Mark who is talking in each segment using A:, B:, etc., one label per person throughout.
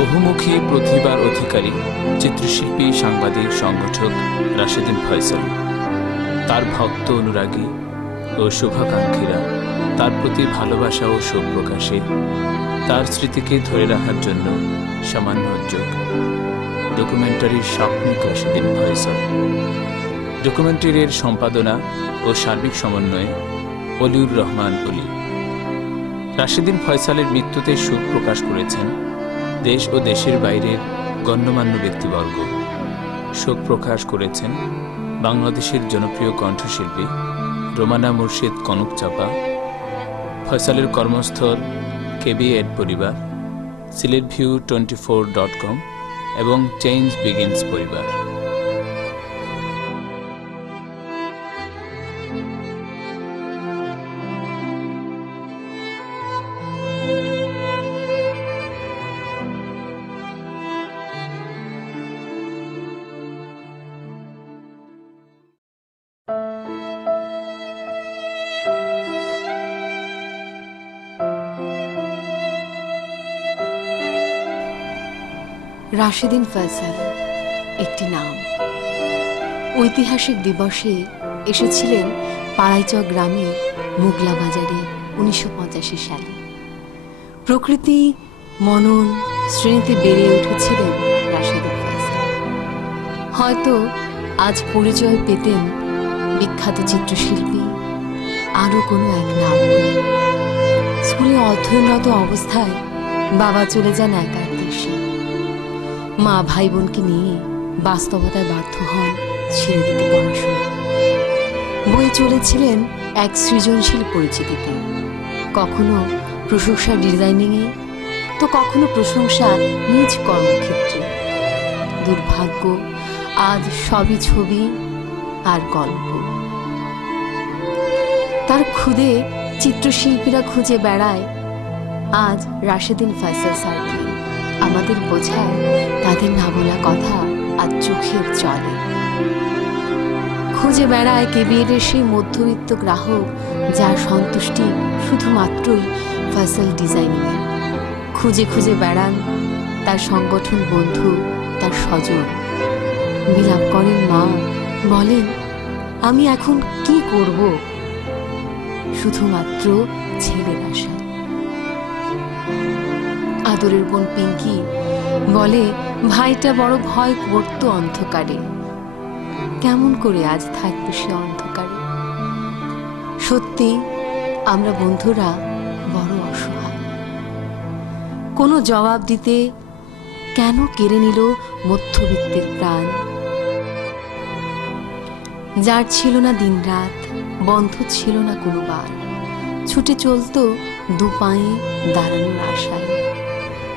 A: বহুমুখী প্রতিভার অধিকারী, চিত্রশিল্পী, সাংবাদিক, সংগঠক রাশেদিন ফয়সাল। তার ভক্ত অনুরাগী ও শুভাকাঙ্ক্ষীরা তার প্রতি ভালোবাসা ও শোক প্রকাশে তার স্মৃতিকে ধরে রাখার জন্য সামান্য উদ্যোগ। ডকুমেন্টারির স্বপ্নিক রাশেদিন ফয়সাল। ডকুমেন্টারির সম্পাদনা ও সার্বিক সমন্বয়ে অলিউর রহমান অলি। রাশেদিন ফয়সালের মৃত্যুতে শোক প্রকাশ করেছেন দেশ ও দেশের বাইরের গণ্যমান্য ব্যক্তিবর্গ। শোক প্রকাশ করেছেন বাংলাদেশের জনপ্রিয় কণ্ঠশিল্পী রোমানা মুর্শিদ কনক চাপা ফয়সালের কর্মস্থল কেবি এড পরিবার, Sylhet view twenty four dot com এবং চেঞ্জ বিগিনস পরিবার।
B: রাশেদিন ফয়সাল, একটি নাম। ঐতিহাসিক দিবসে এসেছিলেন পাড়াইচক গ্রামে মোগলা বাজারে উনিশশো পঁচাশি সালে। প্রকৃতি, মনন শ্রেণীতে বেড়ে উঠেছিলেন রাশেদিন ফয়সাল। হয়তো আজ পরিচয় পেতেন বিখ্যাত চিত্রশিল্পী আরও কোনো এক নাম। স্কুলে অধ্যয়নরত অবস্থায় বাবা চলে যান দেশে মা ভাই বোনকে নিয়ে বাস্তবতায় বাধ্য হন ছেড়ে দিতে পড়াশোনা। বই চলেছিলেন এক সৃজনশীল পরিচিতিতে। কখনো প্রশংসা ডিজাইনিংয়ে, তো কখনো প্রশংসা নিজ কর্মক্ষেত্রে। দুর্ভাগ্য, আজ সবই ছবি আর গল্প। তার খুদে চিত্রশিল্পীরা খুঁজে বেড়ায় আজ রাশেদিন ফয়সাল স্যারকে। আমাদের বোঝায়, তাদের না বলা কথা আর চোখের চলে খুঁজে বেড়ায় কেবিএর সেই মধ্যবিত্ত গ্রাহক, যার সন্তুষ্টি শুধুমাত্রই ফসল ডিজাইনিং খুঁজে খুঁজে বেড়ান তার সংগঠন বন্ধু, তার স্বজন। বিলাপ করেন মা, বলেন, আমি এখন কি করব? শুধুমাত্র ছেলের আশায়। আদরের বোন পিঙ্কি বলে, ভাইটা বড় ভয় করতো অন্ধকারে। কেমন করে আজ থাকবে সে অন্ধকারে? সত্যি, আমরা বন্ধুরা বড় অসহায়। কোনো জবাব দিতে কেন কেড়ে নিল মধ্যবিত্তের প্রাণ? যার ছিল না দিনরাত, বন্ধ ছিল না কোনো বার। ছুটে চলতো দু পায়ে দাঁড়ানোর আশায়।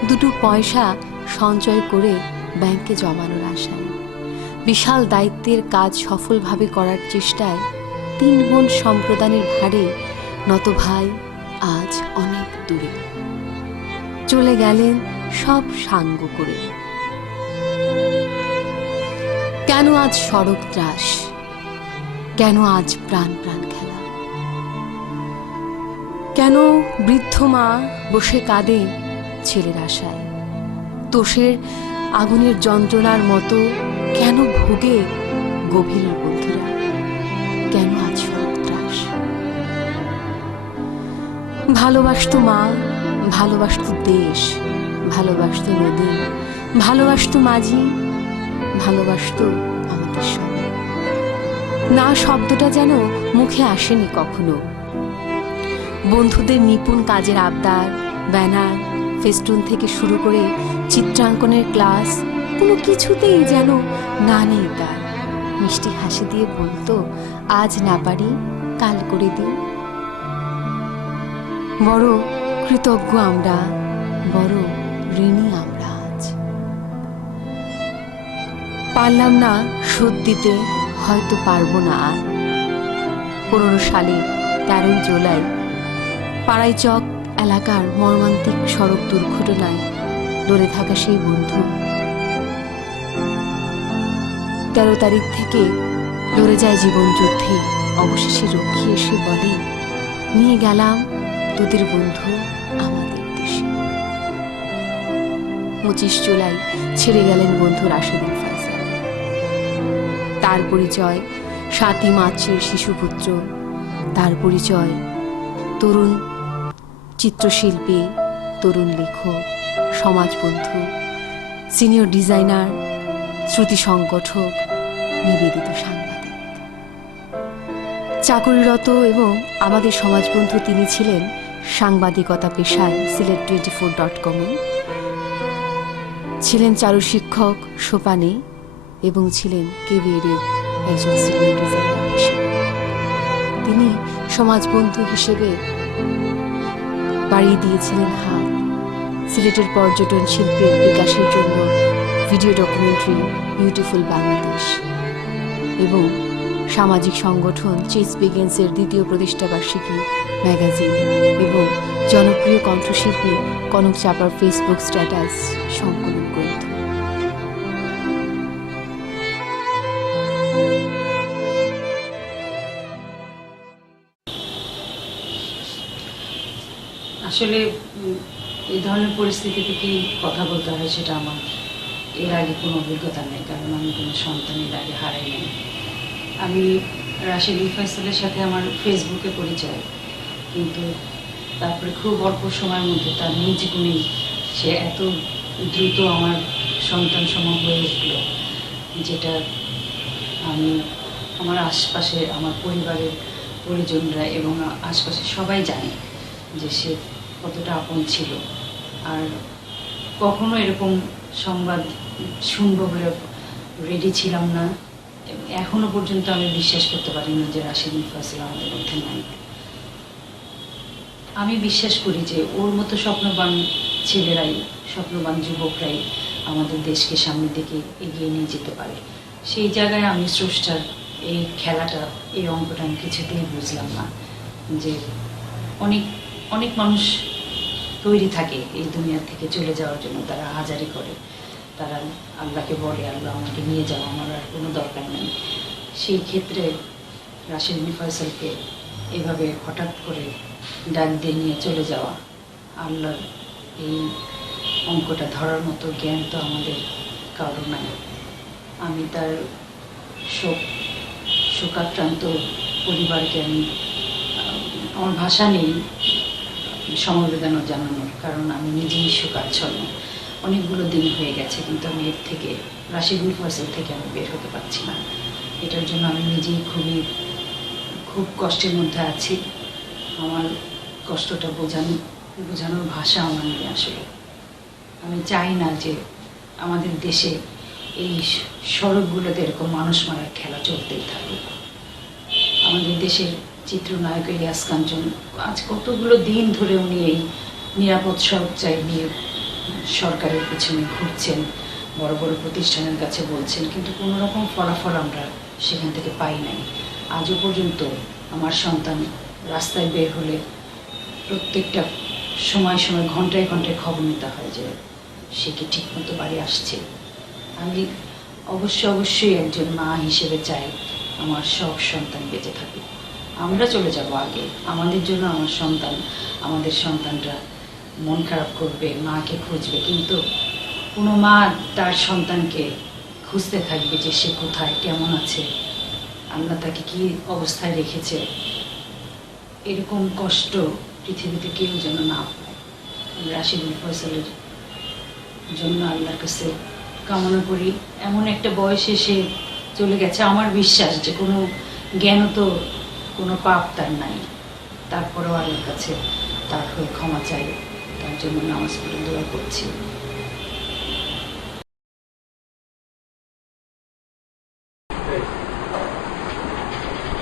B: দুটো পয়সা সঞ্চয় করে ব্যাংকে জমানোর আশায়। বিশাল দায়িত্বের কাজ সফলভাবে করার চেষ্টায় তিন বোন সম্প্রদানের ভারে নত ভাই আজ অনেক দূরে। চলে গেলেন সব সাঙ্গ করে। কেন আজ সড়ক ত্রাস? কেন আজ প্রাণ প্রাণ খেলা? কেন বৃদ্ধ মা বসে কাঁদে ছেলের আশায়। তোষের আগুনের যন্ত্রণার মতো কেন ভোগে গভীর বন্ধুরা? কেন আজ সন্ত্রাস ভালোবাসতো মা, ভালোবাসত দেশ, ভালোবাসতো নদী, ভালোবাসত মাঝি, ভালোবাসতো আমাদের সবাই। না শব্দটা যেন মুখে আসেনি কখনো। বন্ধুদের নিপুণ কাজের আবদার, ব্যানার ফেস্টুন থেকে শুরু করে চিত্রাঙ্কনের ক্লাস, কোনো কিছুতেই যেন না নেই তার। মিষ্টি হাসি দিয়ে বলতো, আজ না পারি, কাল করে দিই। বড় কৃতজ্ঞ আমরা, বড় ঋণী আমরা আজ। পারলাম না শোধ দিতে, হয়তো পারব না আর। পনেরো সালে তেরোই জুলাই পাড়াইচক এলাকার মর্মান্তিক সড়ক দুর্ঘটনায় দূরে থাকা সেই বন্ধু। তেরো তারিখ থেকে লড়ে যায় জীবন যুদ্ধে। অবশেষে রক্ষী এসে বলে, নিয়ে গেলাম তোদের বন্ধু আমাদের দেশে। পঁচিশ জুলাই ছেড়ে গেলেন বন্ধু রাশেদুল তার পরিচয় সাতই মার্চের শিশুপুত্র তার পরিচয় তরুণ চিত্রশিল্পী, তরুণ লেখক, সমাজবন্ধু, সিনিয়র ডিজাইনার, শ্রুতি সংগঠক, নিবেদিত সাংবাদিক। চাকরিরত এবং আমাদের সমাজবন্ধু তিনি ছিলেন সাংবাদিকতা পেশায় সিলেট টোয়েন্টি ফোর ডট কমে ছিলেন চারু শিক্ষক সোপানে এবং ছিলেন কেবিএর একজন সিনিয়র ডিজাইনার হিসেবে। তিনি সমাজবন্ধু হিসেবে বাড়িয়ে দিয়েছিলেন হাত। সিলেটের পর্যটন শিল্পের বিকাশের জন্য ভিডিও ডকুমেন্টারি বিউটিফুল বাংলাদেশ এবং সামাজিক সংগঠন চেস বিগেন্সের দ্বিতীয় প্রতিষ্ঠাবার্ষিকী ম্যাগাজিন এবং জনপ্রিয় কণ্ঠশিল্পী কনক চাপার ফেসবুক স্ট্যাটাস সংকলন গ্রন্থ
C: আসলে এই ধরনের পরিস্থিতি থেকে কথা বলতে হয় সেটা আমার। এর আগে কোনো অভিজ্ঞতা নেই, কারণ আমি কোনো সন্তান এর আগে হারাই নাই। আমি রাশেদুল ফয়সালের সাথে আমার ফেসবুকে পরিচয়, কিন্তু তারপরে খুব অল্প সময়ের মধ্যে তার নিজ গুণেই সে এত দ্রুত আমার সন্তান সম হয়ে উঠল, যেটা আমি আমার আশপাশে, আমার পরিবারের পরিজনরা এবং আশপাশে সবাই জানে যে সে কতটা আপন ছিল। আর কখনো এরকম সংবাদ শুনব বলে রেডি ছিলাম না। এখনও পর্যন্ত আমি বিশ্বাস করতে পারিনি যে রাশিদ মুফাসিল আমাদের মধ্যে নাই। আমি বিশ্বাস করি যে ওর মতো স্বপ্নবান ছেলেরাই, স্বপ্নবান যুবকরাই আমাদের দেশকে সামনের দিকে এগিয়ে নিয়ে যেতে পারে। সেই জায়গায় আমি স্রষ্টার এই খেলাটা, এই অঙ্কটা আমি কিছুতেই বুঝলাম না। যে অনেক অনেক মানুষ তৈরি থাকে এই দুনিয়া থেকে চলে যাওয়ার জন্য তারা হাজারি করে। তারা আল্লাহকে বলে, আল্লাহ আমাকে নিয়ে যাও, আমার আর কোনো দরকার নেই। সেই ক্ষেত্রে রাশিদ ফয়সালকে এভাবে হঠাৎ করে ডাক দিয়ে নিয়ে চলে যাওয়া আল্লাহর এই অঙ্কটা ধরার মতো জ্ঞান তো আমাদের কারও নাই। আমি তার শোক, শোকাক্রান্ত পরিবারকে আমি, আমার ভাষা নেই সমবেদনা জানানোর, কারণ আমি নিজে নিজেই শোকাচ্ছন্ন অনেকগুলো দিন হয়ে গেছে, কিন্তু আমি এর থেকে রাশিদুল ফয়সাল থেকে আমি বের হতে পারছি না। এটার জন্য আমি নিজেই খুবই, খুব কষ্টের মধ্যে আছি। আমার কষ্টটা বোঝানো, বোঝানোর ভাষা আমার নেই আসলে। আমি চাই না যে আমাদের দেশে এই সড়কগুলোতে এরকম মানুষ মারার খেলা চলতেই থাকুক। আমাদের দেশের চিত্রনায়ক ইলিয়াস কাঞ্চন, আজ কতগুলো দিন ধরে উনি এই নিরাপদ সড়ক চাই নিয়ে সরকারের পিছনে ঘুরছেন, বড় বড় প্রতিষ্ঠানের কাছে বলছেন, কিন্তু কোনো রকম ফলাফল আমরা সেখান থেকে পাই নাই। আজও পর্যন্ত আমার সন্তান রাস্তায় বের হলে প্রত্যেকটা সময় সময় ঘন্টায় ঘন্টায় খবর নিতে হয় যে সে কি ঠিকমতো বাড়ি আসছে। আমি অবশ্যই অবশ্যই একজন মা হিসেবে চাই আমার সব সন্তান বেঁচে থাকুক। আমরা চলে যাব আগে। আমাদের জন্য আমার সন্তান, আমাদের সন্তানরা মন খারাপ করবে, মাকে খুঁজবে, কিন্তু কোনো মা তার সন্তানকে খুঁজতে থাকবে যে সে কোথায়, কেমন আছে, আল্লাহ তাকে কি অবস্থায় রেখেছে। এরকম কষ্ট পৃথিবীতে কেউ যেন না পায়। রাশিদুল ফয়সালের জন্য আল্লাহর কাছে কামনা করি। এমন একটা বয়সে সে চলে গেছে। আমার বিশ্বাস যে কোনো জ্ঞান তো কোনো পাপ তার নাই। তারপরেও আল্লাহর কাছে তার হয়ে ক্ষমা চাই। তার জন্য নামাজ পড়ে দোয়া করছি।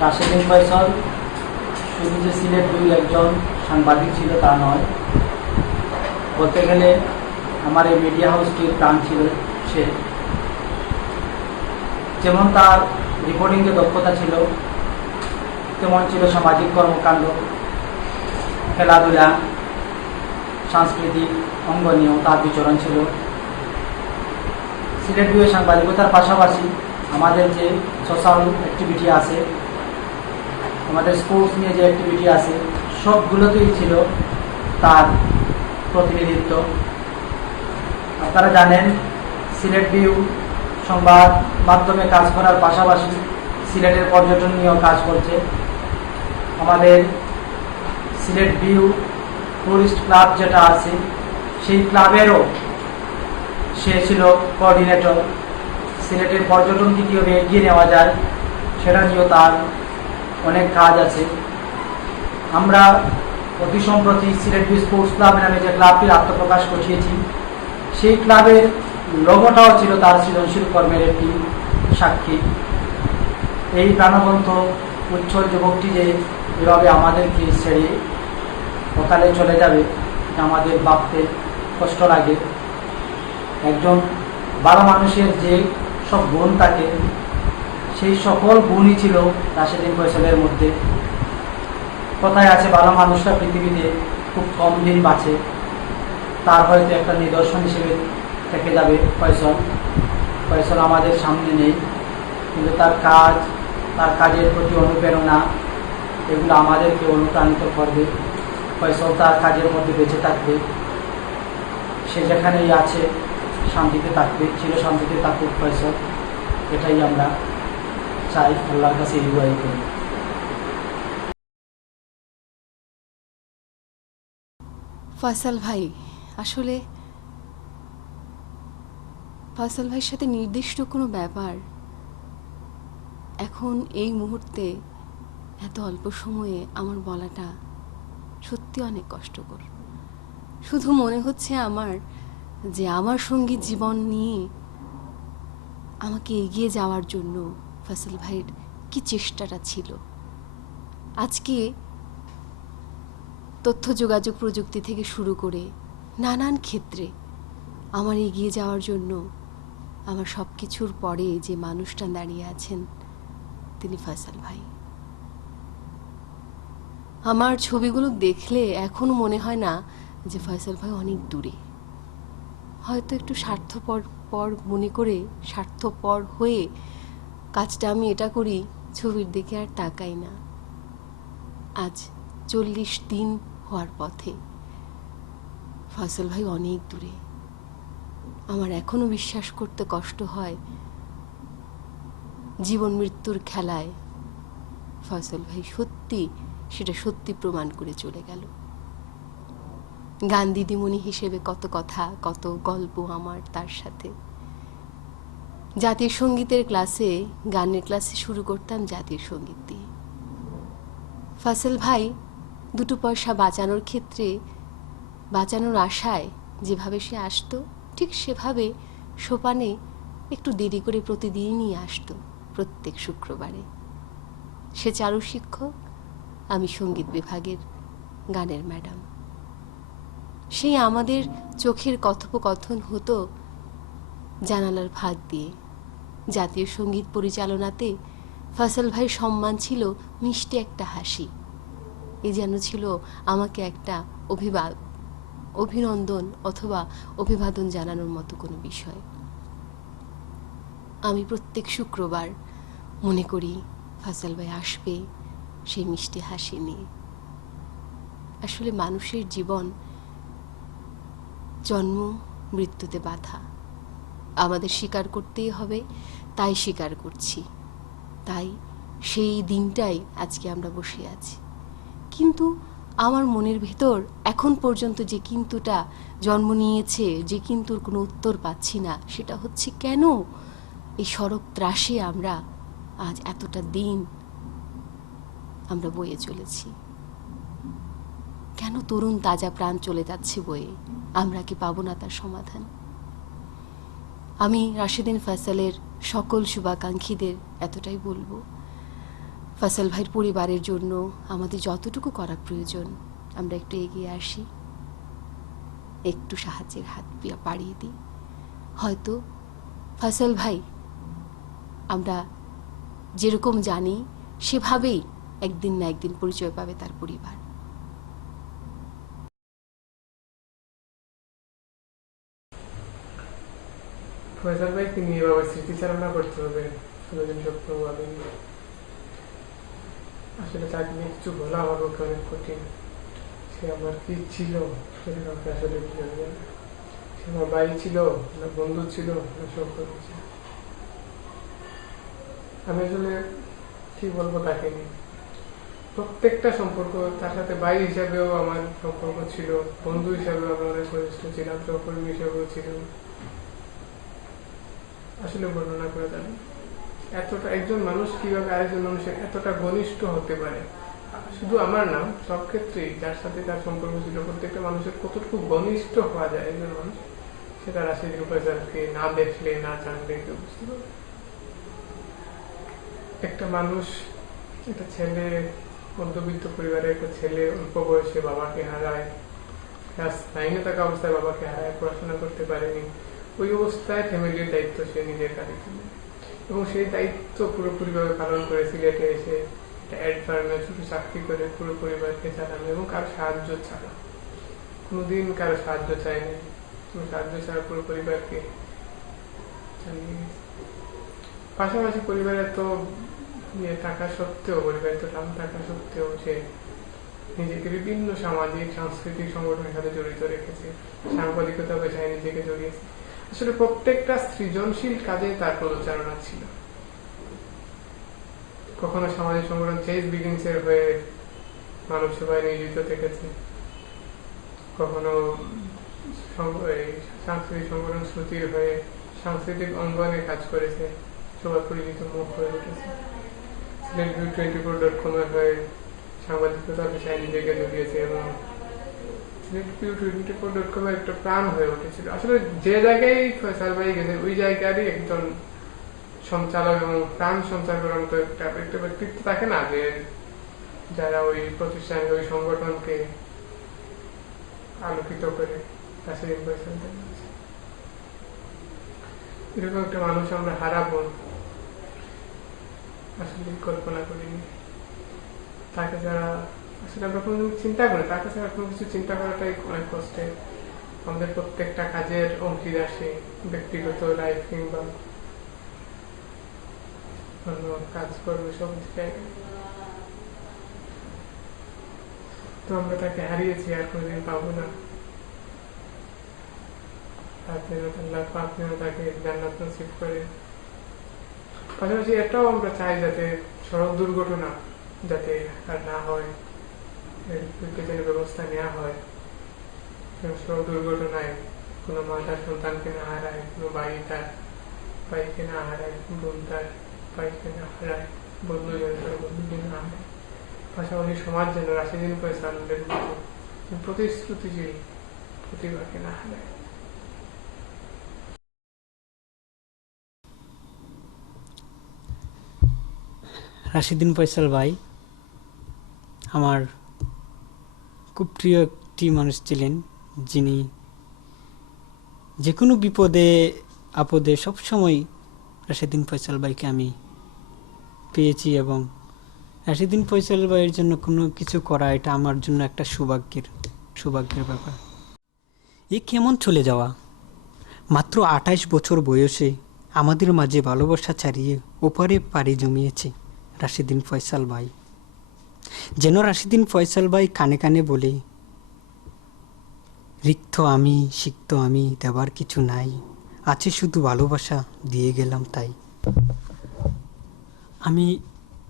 D: রাশেদিন ফয়সল, শুধু যে সিলেট দুই একজন সাংবাদিক ছিল তা নয়, বলতে গেলে আমার এই মিডিয়া হাউসটির প্রাণ ছিল সে। যেমন তার রিপোর্টিংয়ে দক্ষতা ছিল তেমন ছিল সামাজিক কর্মকাণ্ড, খেলাধুলা, সাংস্কৃতিক অঙ্গনীয় তার বিচরণ ছিল। সিলেট দুই সাংবাদিকতার পাশাপাশি আমাদের যে সোশ্যাল অ্যাক্টিভিটি আছে, আমাদের স্পোর্টস নিয়ে যে অ্যাক্টিভিটি আছে, সবগুলোতেই ছিল তার প্রতিনিধিত্ব। আপনারা জানেন, সিলেট ভিউ সংবাদ মাধ্যমে কাজ করার পাশাপাশি সিলেটের পর্যটন নিয়েও কাজ করছে। আমাদের সিলেট ভিউ টুরিস্ট ক্লাব যেটা আছে, সেই ক্লাবেরও সে ছিল কোঅর্ডিনেটর সিলেটের পর্যটনকে কীভাবে এগিয়ে নেওয়া যায়, সেটা নিয়েও তার অনেক কাজ আছে। আমরা অতি সম্প্রতি সিলেট ভিউ স্পোর্টস ক্লাব নামে যে ক্লাবটির আত্মপ্রকাশ ঘটিয়েছি, সেই ক্লাবের লোগোটাও ছিল তার সৃজনশীল কর্মের একটি সাক্ষী। এই প্রাণবন্ত উচ্ছল যুবকটি যে এভাবে আমাদেরকে ছেড়ে সকালে চলে যাবে, আমাদের ভাবতে কষ্ট লাগে। একজন ভালো মানুষের যে সব গুণ থাকে, সেই সকল গুণই ছিল রাশেদিন ফয়সলের মধ্যে। কথায় আছে ভালো মানুষরা পৃথিবীতে? খুব কম দিন বাঁচে। তার হয়তো একটা নিদর্শন হিসেবে থেকে যাবে ফয়সল। ফয়সল আমাদের সামনে নেই, কিন্তু তার কাজ, তার কাজের প্রতি অনুপ্রেরণা এগুলো আমাদেরকে অনুপ্রাণিত করবে ফয়সল তার কাজের মধ্যে বেঁচে থাকবে। সে যেখানেই আছে, শান্তিতে থাকবে, চির শান্তিতে থাকুক ফয়সল। এটাই আমরা চাই আল্লাহর কাছে এই করি।
B: ফয়সাল ভাই, আসলে ফয়সাল ভাইয়ের সাথে নির্দিষ্ট কোনো ব্যাপার এখন এই মুহূর্তে এত অল্প সময়ে আমার বলাটা সত্যি অনেক কষ্টকর। শুধু মনে হচ্ছে আমার যে আমার সংগীত জীবন নিয়ে আমাকে এগিয়ে যাওয়ার জন্য ফসল ভাইয়ের কি চেষ্টাটা ছিল। আজকে তথ্য, যোগাযোগ প্রযুক্তি থেকে শুরু করে নানান ক্ষেত্রে আমার এগিয়ে যাওয়ার জন্য আমার সব কিছুর পরে যে মানুষটা দাঁড়িয়ে আছেন তিনি ফসল ভাই। আমার ছবিগুলো দেখলে এখনও মনে হয় না যে ফয়সাল ভাই অনেক দূরে। হয়তো একটু স্বার্থপর পর মনে করে স্বার্থপর হয়ে কাজটা আমি এটা করি, ছবির দিকে আর তাকাই না। আজ চল্লিশ দিন হওয়ার পথে ফসল ভাই অনেক দূরে। আমার এখনও বিশ্বাস করতে কষ্ট হয় জীবন মৃত্যুর খেলায় ফসল ভাই সত্যি সেটা সত্যি প্রমাণ করে চলে গেল। গান দিদিমণি হিসেবে কত কথা, কত গল্প আমার তার সাথে। জাতীয় সঙ্গীতের ক্লাসে, গানের ক্লাসে শুরু করতাম জাতীয় সংগীত দিয়ে। ফাসল ভাই দুটো পয়সা বাঁচানোর ক্ষেত্রে, বাঁচানোর আশায় যেভাবে সে আসতো, ঠিক সেভাবে সোপানে একটু দেরি করে প্রতিদিনই আসতো প্রত্যেক শুক্রবারে। সে চারু শিক্ষক আমি সংগীত বিভাগের গানের ম্যাডাম। সেই আমাদের চোখের কথোপকথন হতো জানালার ভাগ দিয়ে। জাতীয় সংগীত পরিচালনাতে ফসল ভাই সম্মান ছিল মিষ্টি একটা হাসি। এ যেন ছিল আমাকে একটা অভিবা, অভিনন্দন অথবা অভিবাদন জানানোর মতো কোনো বিষয়। আমি প্রত্যেক শুক্রবার মনে করি ফসল ভাই আসবে। সেই মিষ্টি হাসি নিয়ে। আসলে মানুষের জীবন জন্ম, মৃত্যুতে বাধা। আমাদের স্বীকার করতেই হবে, তাই স্বীকার করছি। তাই সেই দিনটাই আজকে আমরা বসে আছি। কিন্তু আমার মনের ভেতর এখন পর্যন্ত যে কিন্তুটা জন্ম নিয়েছে, যে কিন্তুর কোনো উত্তর পাচ্ছি না, সেটা হচ্ছে কেন এই সড়ক ত্রাসে আমরা আজ এতটা দিন আমরা বয়ে চলেছি। কেন তরুণ তাজা প্রাণ চলে যাচ্ছে বয়ে? আমরা কি পাবো না তার সমাধান? আমি রাশেদিন ফয়সালের সকল শুভাকাঙ্ক্ষীদের এতটাই বলব। ফসল ভাইয়ের পরিবারের জন্য আমাদের যতটুকু করা প্রয়োজন, আমরা একটু এগিয়ে আসি। একটু সাহায্যের হাত পি- বাড়িয়ে দিই। হয়তো ফসল ভাই, আমরা যেরকম জানি, সেভাবেই একদিন না একদিন পরিচয় পাবে তার পরিবার।
E: ফয়সাল ভাইকে নিয়ে বাবার স্মৃতিচারণা করতে হবে কোনোদিন স্বপ্ন ভাবেন আসলে নিয়ে কিছু বলা অনেক কঠিন। সে আমার কি ছিল আসলে সে আমার ভাই ছিল, না বন্ধু ছিল, না আমি আসলে কি বলব তাকে নিয়ে? প্রত্যেকটা সম্পর্ক, তার সাথে ভাই হিসাবেও আমার সম্পর্ক ছিল, বন্ধু হিসাবেও আমরা অনেক ঘনিষ্ঠ ছিলাম সহকর্মী হিসাবেও ছিল। আসলে বর্ণনা করে যাবে এতটা একজন মানুষ কীভাবে আরেকজন মানুষের এতটা ঘনিষ্ঠ হতে পারে? শুধু আমার নাম, সব ক্ষেত্রেই যার সাথে তার সম্পর্ক ছিল, প্রত্যেকটা মানুষের কতটুকু ঘনিষ্ঠ হওয়া যায় একজন মানুষ সেটা রাশিদ রূপাজারকে না দেখলে, না জানলে কেউ বুঝতে একটা মানুষ, একটা ছেলে মধ্যবিত্ত পরিবারের একটা ছেলে অল্প বয়সে বাবাকে হারায়। ক্লাস নাইনে থাকা অবস্থায় বাবাকে হারায়, পড়াশোনা করতে পারেনি। ওই অবস্থায় ফ্যামিলির দায়িত্ব সে নিজের কাঁধে তুলে। এবং সেই দায়িত্ব পুরোপুরিভাবে পালন করে সিলেটে এসে অ্যাড ফার্মে ছোট চাকরি করে পুরো পরিবারকে চালানো এবং কারও সাহায্য ছাড়া। কোনোদিন কারও সাহায্য চায়নি। কোনো সাহায্য ছাড়া পুরো পরিবারকে চালিয়ে পাশাপাশি পরিবারের তো ইয়ে থাকা সত্ত্বেও পরিবারের তো নাম থাকা সত্ত্বেও সে নিজেকে বিভিন্ন সামাজিক, সাংস্কৃতিক সংগঠনের সাথে জড়িত রেখেছে, সাংবাদিকতা পেশায় নিজেকে জড়িয়েছে। আসলে প্রত্যেকটা সৃজনশীল কাজে তার প্রচারণা ছিল। কখনো সামাজিক সংগঠন চেস বিগিংস এর হয়ে মানব সেবায় নিয়োজিত থেকেছে। কখনো সাংস্কৃতিক সংগঠন শ্রুতির হয়ে সাংস্কৃতিক অঙ্গনে কাজ করেছে সবার পরিচিত মুখ হয়ে উঠেছে। ভিউ টোয়েন্টি নিজেকে জড়িয়েছে এবং একটা প্রাণ হয়ে উঠেছিল। আসলে যে জায়গায় ফয়সাল গেছে, ওই জায়গারই একজন সঞ্চালক এবং প্রাণ সঞ্চার করার মতো একটা একটা ব্যক্তিত্ব থাকে না যে যারা ওই প্রতিষ্ঠান, ওই সংগঠনকে আলোকিত করে এরকম একটা মানুষ আমরা হারাবো। আসলে কল্পনা করিনি। তাকে যারা আসলে আমরা কোনো চিন্তা করি তাকে ছাড়া কোনো কিছু চিন্তা করাটাই অনেক কষ্টের। আমাদের প্রত্যেকটা কাজের অংশীদার সে ব্যক্তিগত লাইফ কিংবা অন্য কাজ করবে সব তো আমরা তাকে হারিয়েছি, আর কোনোদিন পাবো না। আপনি আল্লাহ পাক তাকে জান্নাত নসিব করে পাশাপাশি এটাও আমরা চাই যাতে সড়ক দুর্ঘটনা যাতে আর না হয় ব্যবস্থা নেওয়া হয়। সড়ক দুর্ঘটনায় কোনো মা তার সন্তানকে না হারায়, কোনো ভাই তার ভাইকে না হারায় বোন তার ভাইকে না হারায়, বন্ধু যেন তার বন্ধুকে না হারায়। পাশাপাশি সমাজ যেন রাশিদিন পয়সালের মতো প্রতিশ্রুতিশীল প্রতিভাকে না হারায়।
F: রাশিদিন ফয়সাল ভাই আমার খুব প্রিয় একটি মানুষ ছিলেন, যিনি যে কোনো বিপদে, আপদে সবসময় রাশিদিন ফয়সাল ভাইকে আমি পেয়েছি এবং রাশিদিন ফয়সাল ভাইয়ের জন্য কোনো কিছু করা এটা আমার জন্য একটা সৌভাগ্যের সৌভাগ্যের ব্যাপার। এ কেমন চলে যাওয়া? মাত্র আঠাইশ বছর বয়সে আমাদের মাঝে ভালোবাসা ছাড়িয়ে ওপারে পাড়ি জমিয়েছে। রাশিদিন ফয়সাল ভাই। যেন রাশিদিন ফয়সাল ভাই কানে কানে বলে, রিক্ত আমি, সিক্ত আমি, দেবার কিছু নাই। আছে শুধু ভালোবাসা, দিয়ে গেলাম তাই। আমি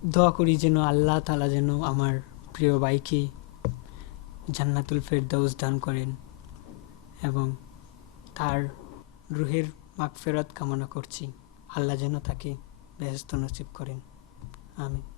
F: দোয়া করি যেন আল্লাহ তালা যেন আমার প্রিয় ভাইকে জান্নাতুল ফেরদাউস দান করেন এবং তার রুহের মাগফেরাত কামনা করছি। আল্লাহ যেন তাকে ব্যস্ত নসিব করেন। Amém.